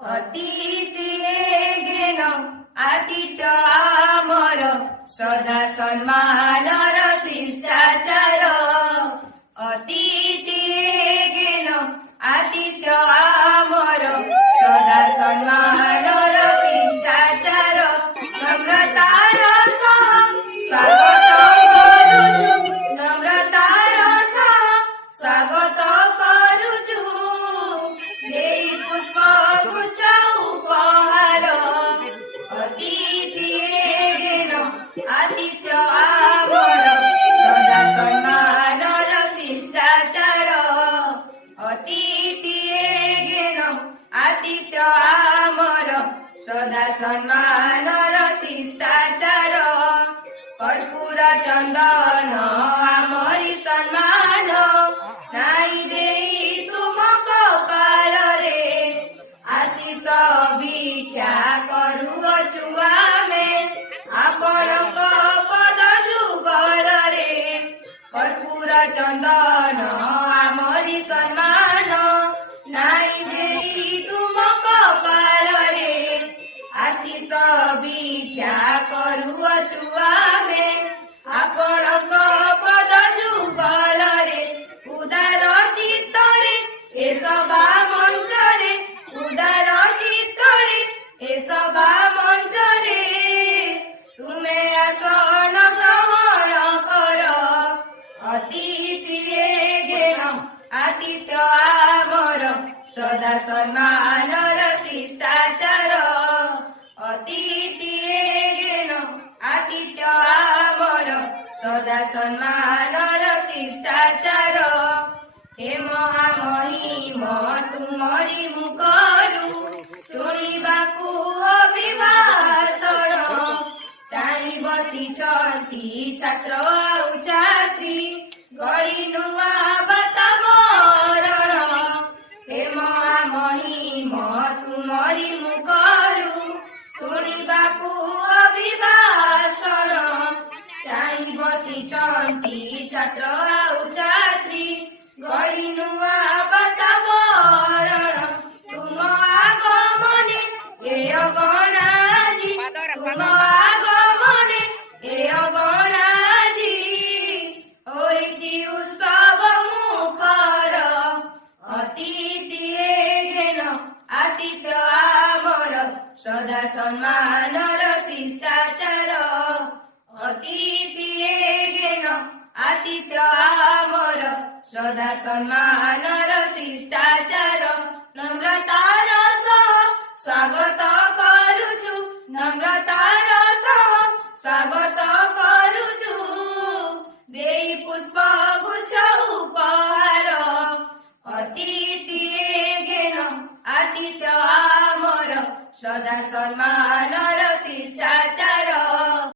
ଅତିଥିରେ ଘେନ ଆତିଥ୍ୟ ଆମର ସଦା ସମ୍ମାନର ଶିଷ୍ଟାଚାର। ଅତିଥିରେ ଘେନ ଆତିଥ୍ୟ ଆମର ସଦା ସମ୍ମାନର ଶିଷ୍ଟାଚାର। ନମ୍ରତାର ସହ ସ୍ୱାଗତ କରୁଛୁ, ନମ୍ରତାର ସହ ସ୍ୱାଗତ କରୁଛୁ। ଦେଇ ପୁଷ୍ପ ଗୁଚ୍ଛ ଉପହାର ଅତିଥିରେ ଘେନ ଆତିଥ୍ୟ ଆମର ସଦା ସମ୍ମାନର ଶିଷ୍ଟାଚାର। ଅତିଥିରେ ଘେନ ଆତିଥ୍ୟ ଆମର ସଦା ସମ୍ମାନର ଶିଷ୍ଟାଚାର। କର୍ପୂର ଚନ୍ଦନ ଆମରି ସମ୍ମାନ ନାଇଁ ଦେଇ ତୁମ କପାଳରେ। ଆଶିଷ ଭିକ୍ଷା କରୁଅଛୁ ଆମେ ଆପଣଙ୍କ ପଦ ଯୁଗଳରେ। କର୍ପୂର ଚନ୍ଦନ ଆମରି ସମ୍ମାନ ନାଇଁ ଦେଇ ତୁମ କପାଳରେ। ଆଶିଷ ଭିକ୍ଷା କରୁଅଛୁ ଆମେ ଆପଣଙ୍କ ପଦ ଯୁଗଳରେ। ଉଦାର ଚିତ୍ତରେ ଏ ସଭା ମଞ୍ଚରେ, ଉଦାର ଚିତ୍ତରେ ଏ ସଭା ମଞ୍ଚରେ ତୁମେ ଆସନ ଗ୍ରହଣ କର। ଅତିଥିରେ ଘେନ ଆତିଥ୍ୟ ଆମର ସଦା ସମ୍ମାନର ଶିଷ୍ଟାଚାର। ଅତିଥିରେ ଘେନ ଆତିଥ୍ୟ ଆମର ସଦା ସମ୍ମାନର ଶିଷ୍ଟାଚାର। ହେ ମହାମହିମ ତୁମରି ମୁଖରୁ ଶୁଣିବାକୁ ଅଭିଭାଷଣ। ଚାହିଁ ବସିଛନ୍ତି ଛାତ୍ର ଆଉ ଛାତ୍ରୀ ଗଢ଼ି ନୂଆ ବାତାବରଣ। ହେ ମହାମହିମ ତୁମରି ମୁଖରୁ ଶୁଣିବାକୁ ଅଭିଭାଷଣ। ଚାହିଁ ବସିଛନ୍ତି ଛାତ୍ର ଆଉ ଛାତ୍ରୀ ଗଢ଼ି ନୂଆ ବାତାବରଣ। ତୁମ ଆଗମନେ ଏ ଅଗଣା ଆଜି, ତୁମ ଆଗମନେ ଏ ଅଗଣା ଆଜି ହୋଇଛି ଉତ୍ସବ ମୁଖର। ଅତିଥିରେ ଘେନ ଆତିଥ୍ୟ ଆମର ସଦା ସମ୍ମାନର ଶିଷ୍ଟାଚାର। ଅତିଥିରେ ଘେନ ଆତିଥ୍ୟ ଆମର ସଦା ସମ୍ମାନର ଶିଷ୍ଟାଚାର। ନମ୍ରତାର ସହ ସ୍ୱାଗତ କରୁଛୁ, ନମ୍ରତାର ସହ ସ୍ୱାଗତ କରୁଛୁ। ଦେଇ ପୁଷ୍ପ ଗୁଚ୍ଛ ଉପହାର ଅତିଥିରେ ଘେନ ଆତିଥ୍ୟ ଆମର ସଦା ସମ୍ମାନର ଶିଷ୍ଟାଚାର।